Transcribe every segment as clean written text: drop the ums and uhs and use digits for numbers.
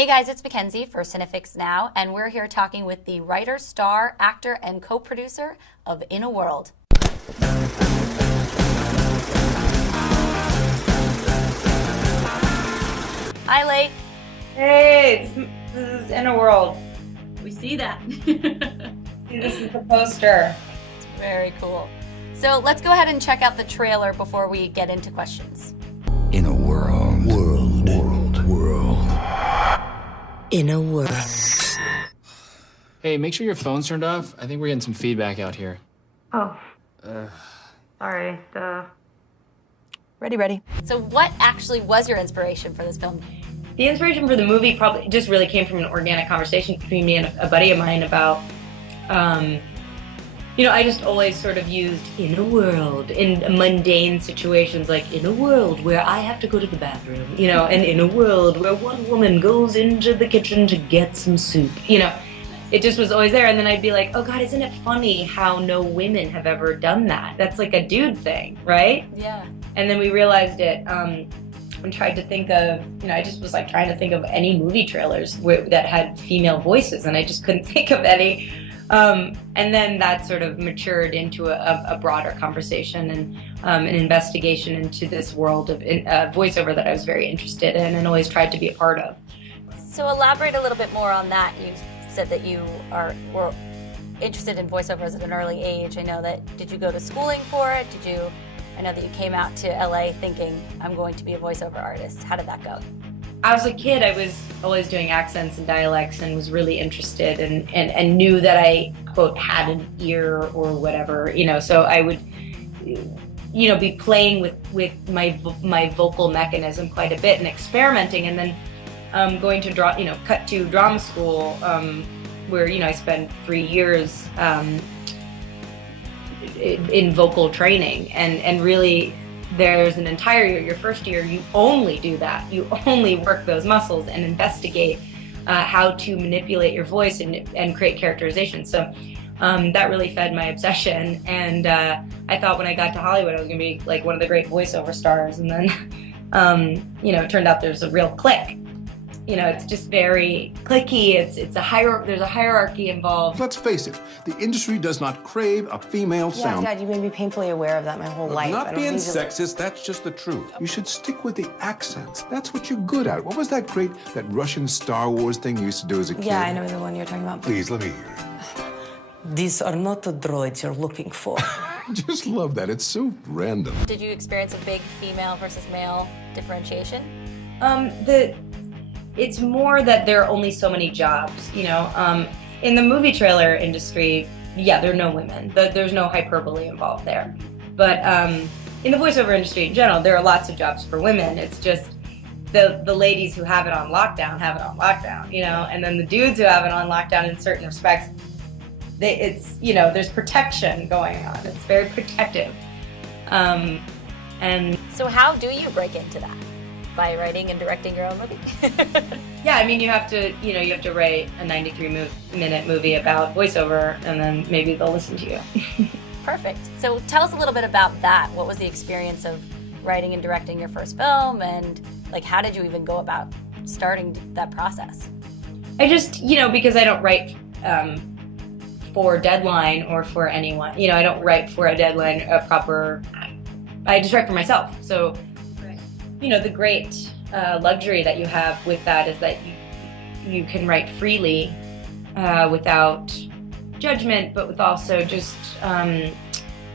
Hey guys, it's Mackenzie for CINEFIX Now, and we're here talking with the writer, star, actor, and co-producer of In a World. Hi, Lee. Hey, this is In a World. We see that. This is the poster. It's very cool. So let's go ahead and check out the trailer before we get into questions. In a world. In a world. Hey, make sure your phone's turned off. I think we're getting some feedback out here. Oh. Sorry. Ready. So what actually was your inspiration for this film? The inspiration for the movie probably just really came from an organic conversation between me and a buddy of mine about, I just always sort of used in a world in mundane situations, like in a world where I have to go to the bathroom, and in a world where one woman goes into the kitchen to get some soup, It just was always there, and then I'd be like, oh God, isn't it funny how no women have ever done that? That's like a dude thing, right? Yeah. And then we realized it and tried to think of, I just was like trying to think of any movie trailers that had female voices, and I just couldn't think of any. And then that sort of matured into a broader conversation and an investigation into this world of voiceover that I was very interested in and always tried to be a part of. So elaborate a little bit more on that. You said that you were interested in voiceovers at an early age. Did you go to schooling for it? I know that you came out to LA thinking, I'm going to be a voiceover artist. How did that go? As a kid, I was always doing accents and dialects and was really interested and knew that I, quote, had an ear or whatever, so I would, be playing with my vocal mechanism quite a bit and experimenting, and then going to cut to drama school, where, I spent 3 years in vocal training, and really there's an entire year, your first year, you only do that. You only work those muscles and investigate how to manipulate your voice and create characterization. So that really fed my obsession, and I thought when I got to Hollywood I was gonna be like one of the great voiceover stars, and then it turned out there's a real click. It's just very clicky. There's a hierarchy involved. Let's face it, the industry does not crave a female sound. Yeah, Dad, you made me painfully aware of that my whole life. Not being sexist, that's just the truth. You should stick with the accents. That's what you're good at. What was that Russian Star Wars thing you used to do as a kid? Yeah, I know the one you're talking about. Please, let me hear it. These are not the droids you're looking for. I just love that. It's so random. Did you experience a big female versus male differentiation? It's more that there are only so many jobs, in the movie trailer industry, yeah, there are no women. There's no hyperbole involved there. But in the voiceover industry in general, there are lots of jobs for women. It's just the ladies who have it on lockdown, and then the dudes who have it on lockdown in certain respects, there's protection going on. It's very protective. And so how do you break into that? By writing and directing your own movie? Yeah, you have to write a 93-minute movie about voiceover, and then maybe they'll listen to you. Perfect. So tell us a little bit about that. What was the experience of writing and directing your first film, and how did you even go about starting that process? I just, because I don't write for deadline or for anyone, I don't write for a deadline, I just write for myself. So the great luxury that you have with that is that you can write freely without judgment, but with also just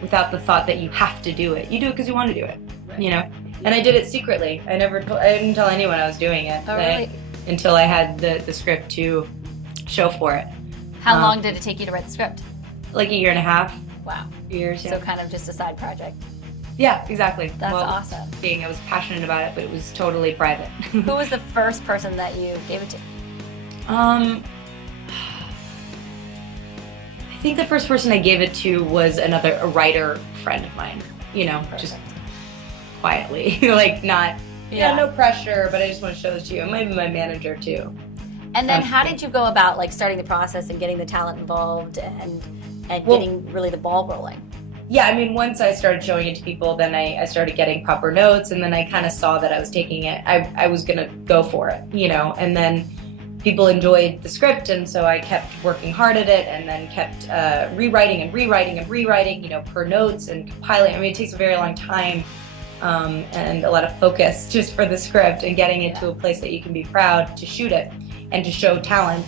without the thought that you have to do it. You do it because you want to do it, And I did it secretly. I didn't tell anyone I was doing it. Oh, really? Until I had the script to show for it. How long did it take you to write the script? Like 1.5 years. Wow. Years, yeah. So kind of just a side project. Yeah, exactly. That's awesome. I was passionate about it, but it was totally private. Who was the first person that you gave it to? I think the first person I gave it to was a writer friend of mine. Perfect. Just quietly, no pressure, but I just want to show this to you. Maybe my manager too. And then how did you go about starting the process and getting the talent involved and getting really the ball rolling? Yeah, once I started showing it to people, then I started getting proper notes, and then I kind of saw that I was taking it. I was going to go for it, and then people enjoyed the script, and so I kept working hard at it, and then kept rewriting and rewriting and rewriting, you know, per notes and compiling. I mean, it takes a very long time and a lot of focus just for the script and getting it to a place that you can be proud to shoot it and to show talent.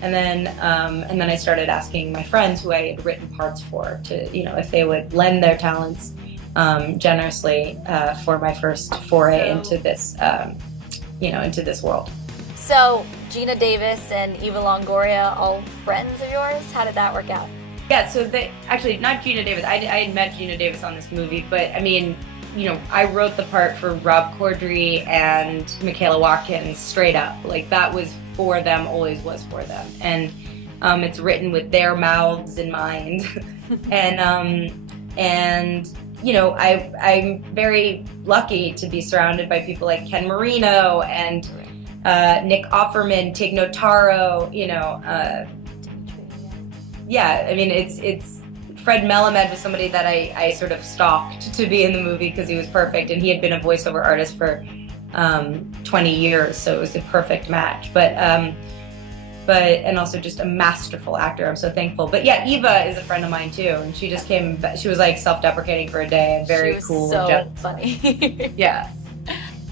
And then I started asking my friends who I had written parts for to, you know, if they would lend their talents generously for my first foray into this, you know, into this world. So Gina Davis and Eva Longoria, all friends of yours? How did that work out? Yeah, so they actually, not Gina Davis. I had met Gina Davis on this movie, but I mean, you know, I wrote the part for Rob Corddry and Michaela Watkins straight up. Like, that was for them, always was for them. And it's written with their mouths in mind. and you know, I'm very lucky to be surrounded by people like Ken Marino and Nick Offerman, Tig Notaro, you know. Yeah, I mean, it's Fred Melamed was somebody that I sort of stalked to be in the movie because he was perfect, and he had been a voiceover artist for 20 years, so it was a perfect match. But and also just a masterful actor. I'm so thankful. But yeah, Eva is a friend of mine too, and she just came. She was like self-deprecating for a day and very she was cool. So and funny. Yeah.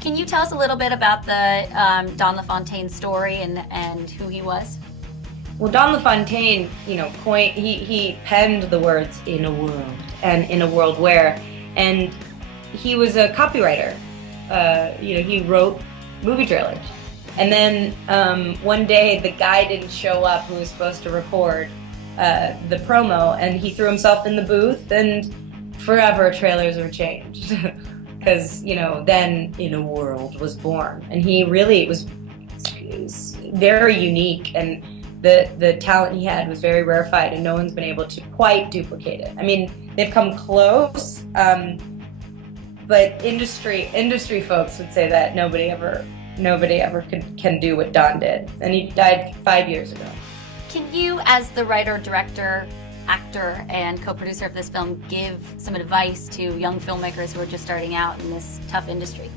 Can you tell us a little bit about the Don LaFontaine story and who he was? Well, Don LaFontaine, you know, he penned the words "in a world" and "in a world where," and he was a copywriter. You know, he wrote movie trailers, and then one day the guy didn't show up who was supposed to record the promo, and he threw himself in the booth, and forever trailers were changed because, you know, then "In a World" was born, and he really was very unique, and the talent he had was very rarefied, and no one's been able to quite duplicate it. I mean, they've come close, but industry folks would say that nobody ever can do what Don did, and he died 5 years ago. Can you, as the writer, director, actor, and co-producer of this film, give some advice to young filmmakers who are just starting out in this tough industry?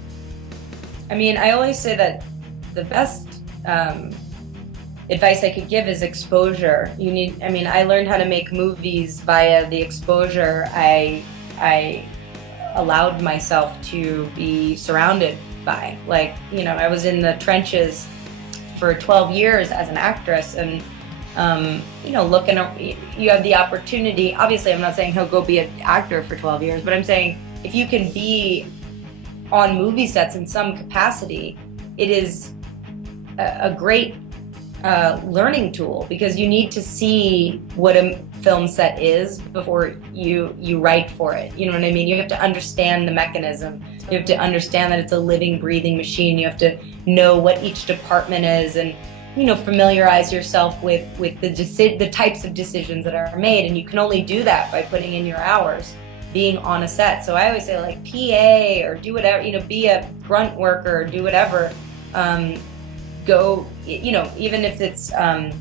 I mean, I always say that the best advice I could give is exposure. I learned how to make movies via the exposure I allowed myself to be surrounded by. Like, you know, I was in the trenches for 12 years as an actress, and you know, you have the opportunity. Obviously, I'm not saying he'll go be an actor for 12 years, but I'm saying if you can be on movie sets in some capacity, it is a great learning tool, because you need to see what a film set is before you write for it. You know what I mean? You have to understand the mechanism. You have to understand that it's a living, breathing machine. You have to know what each department is, and, you know, familiarize yourself with the types of decisions that are made. And you can only do that by putting in your hours, being on a set. So I always say, like, PA or do whatever, you know, be a grunt worker, do whatever. Go, you know, even if it's a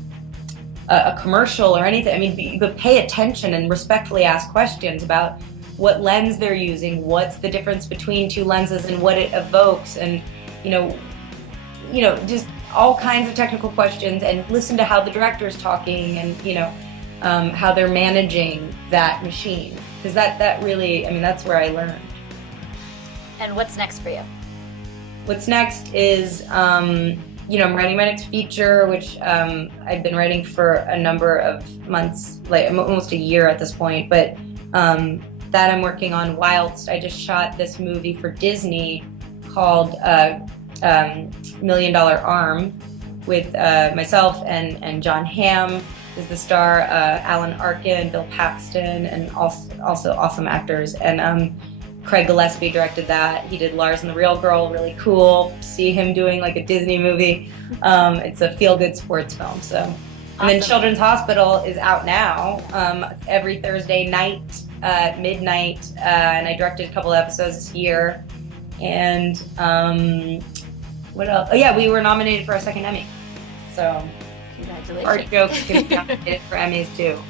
commercial or anything. I mean, but pay attention and respectfully ask questions about what lens they're using, what's the difference between two lenses and what it evokes, and you know, just all kinds of technical questions, and listen to how the director's talking, and, you know, how they're managing that machine, because that really, I mean, that's where I learned. And what's next for you? What's next is, you know, I'm writing my next feature, which I've been writing for a number of months, like almost a year at this point, but that I'm working on whilst I just shot this movie for Disney called $1 Million Arm with myself and John Hamm is the star, Alan Arkin, Bill Paxton, and also awesome actors. And Craig Gillespie directed that. He did Lars and the Real Girl, really cool. See him doing like a Disney movie. It's a feel-good sports film. So, awesome. And then Children's Hospital is out now every Thursday night at midnight, and I directed a couple of episodes this year. And what else? Oh yeah, we were nominated for our second Emmy. So congratulations. Our jokes can be nominated for Emmys too.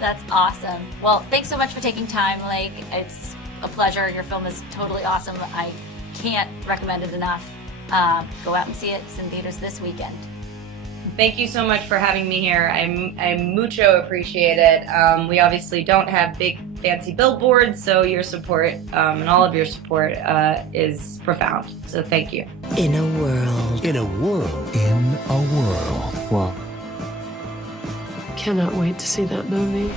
That's awesome. Well, thanks so much for taking time. Like, it's a pleasure. Your film is totally awesome. I can't recommend it enough. Go out and see it. It's in theaters this weekend. Thank you so much for having me here. I mucho appreciate it. We obviously don't have big fancy billboards, so your support and all of your support is profound. So thank you. In a world. In a world. In a world. Wow. Cannot wait to see that movie.